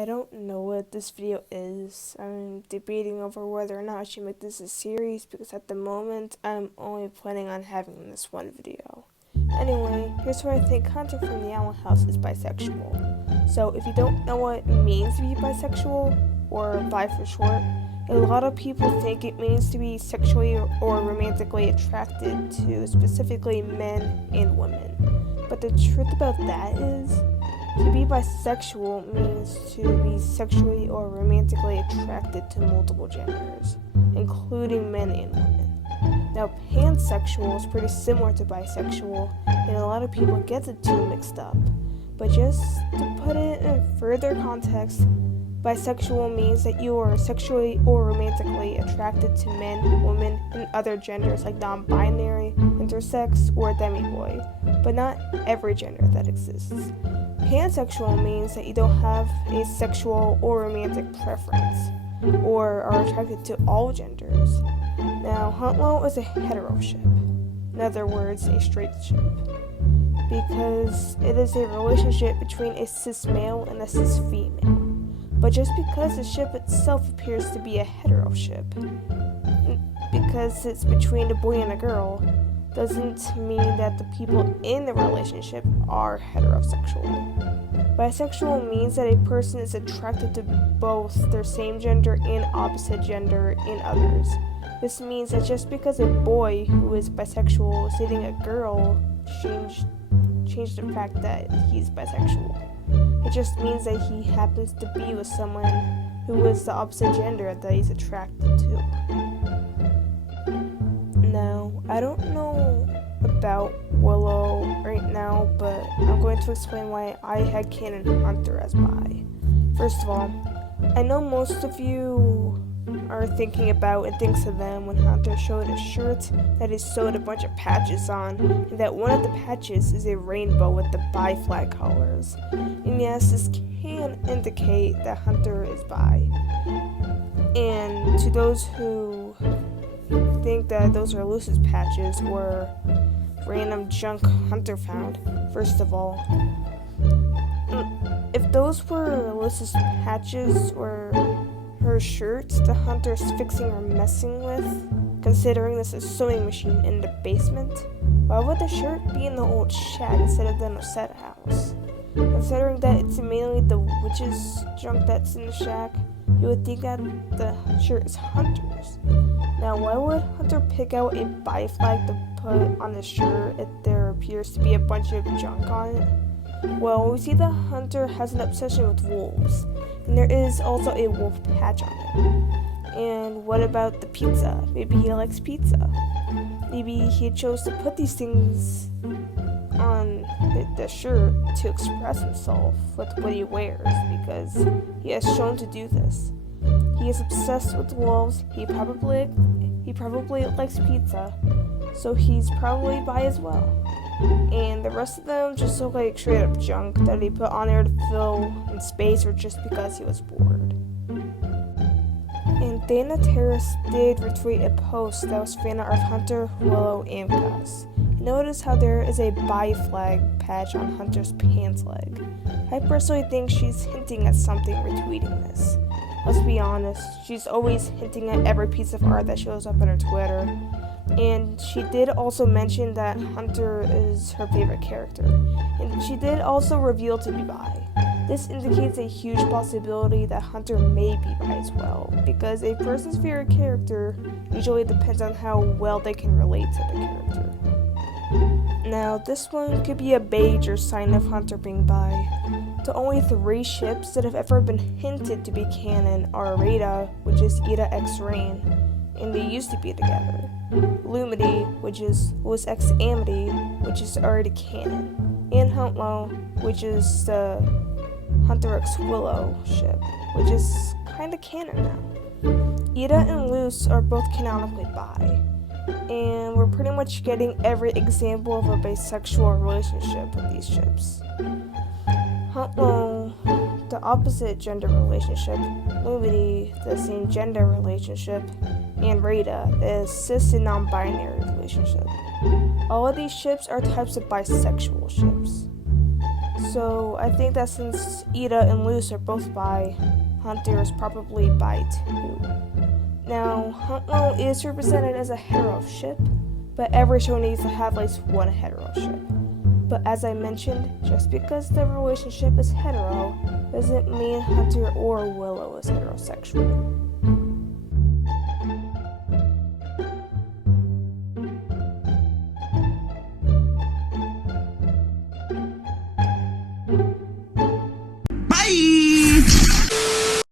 I don't know what this video is. I'm debating over whether or not I should make this a series because at the moment I'm only planning on having this one video. Anyway, here's what I think Hunter from the Owl House is bisexual. So if you don't know what it means to be bisexual, or bi for short, a lot of people think it means to be sexually or romantically attracted to specifically men and women. But the truth about that is, to be bisexual means to be sexually or romantically attracted to multiple genders, including men and women. Now, pansexual is pretty similar to bisexual, and a lot of people get the two mixed up. But just to put it in further context, bisexual means that you are sexually or romantically attracted to men, women, and other genders like non-binary, intersex, or demi-boy, but not every gender that exists. Pansexual means that you don't have a sexual or romantic preference, or are attracted to all genders. Now, Huntlow is a hetero ship, in other words, a straight ship, because it is a relationship between a cis male and a cis female. But just because the ship itself appears to be a hetero ship, because it's between a boy and a girl, doesn't mean that the people in the relationship are heterosexual. Bisexual means that a person is attracted to both their same gender and opposite gender in others. This means that just because a boy who is bisexual is dating a girl change the fact that he's bisexual. It just means that he happens to be with someone who is the opposite gender that he's attracted to. Now, I don't know about Willow right now, but I'm going to explain why I headcanon Hunter as bi. First of all, I know most of you are thinking about and thinks of them when Hunter showed a shirt that he sewed a bunch of patches on, and that one of the patches is a rainbow with the bi flag colors. And yes, this can indicate that Hunter is bi. And to those who think that those are Lucis patches or random junk Hunter found, first of all, if those were Lucis patches or her shirt the Hunter's fixing or messing with, considering this is a sewing machine in the basement, why would the shirt be in the old shack instead of the Nosetta house? Considering that it's mainly the witch's junk that's in the shack, you would think that the shirt is Hunter's. Now, why would Hunter pick out a bi flag to put on his shirt if there appears to be a bunch of junk on it? Well, we see that Hunter has an obsession with wolves, and there is also a wolf patch on it. And what about the pizza? Maybe he likes pizza. Maybe he chose to put these things on the shirt to express himself with what he wears, because he has shown to do this. He is obsessed with wolves. He probably likes pizza, so he's probably bi as well. And the rest of them just look like straight up junk that he put on there to fill in space or just because he was bored. And Dana Terrace did retweet a post that was fan art of Hunter, Willow, and Gus. Notice how there is a bi flag patch on Hunter's pants leg. I personally think she's hinting at something retweeting this. Let's be honest, she's always hinting at every piece of art that shows up on her Twitter. And she did also mention that Hunter is her favorite character. And she did also reveal to be bi. This indicates a huge possibility that Hunter may be bi as well, because a person's favorite character usually depends on how well they can relate to the character. Now, this one could be a major sign of Hunter being bi. The only 3 ships that have ever been hinted to be canon are Rada, which is Ida x Rain, and they used to be together. Lumity, which was ex Amity, which is already canon, and Huntlow, which is the Hunter x Willow ship, which is kinda canon now. Ida and Luce are both canonically bi, and we're pretty much getting every example of a bisexual relationship with these ships. Huntlow, the opposite gender relationship, Lumity, the same gender relationship, and Rada, the cis and non-binary relationship. All of these ships are types of bisexual ships. So I think that since Ida and Luce are both bi, Hunter is probably bi too. Now, Huntwell is represented as a hetero ship, but every show needs to have at least one hetero ship. But as I mentioned, just because the relationship is hetero doesn't mean Hunter or Willow is heterosexual.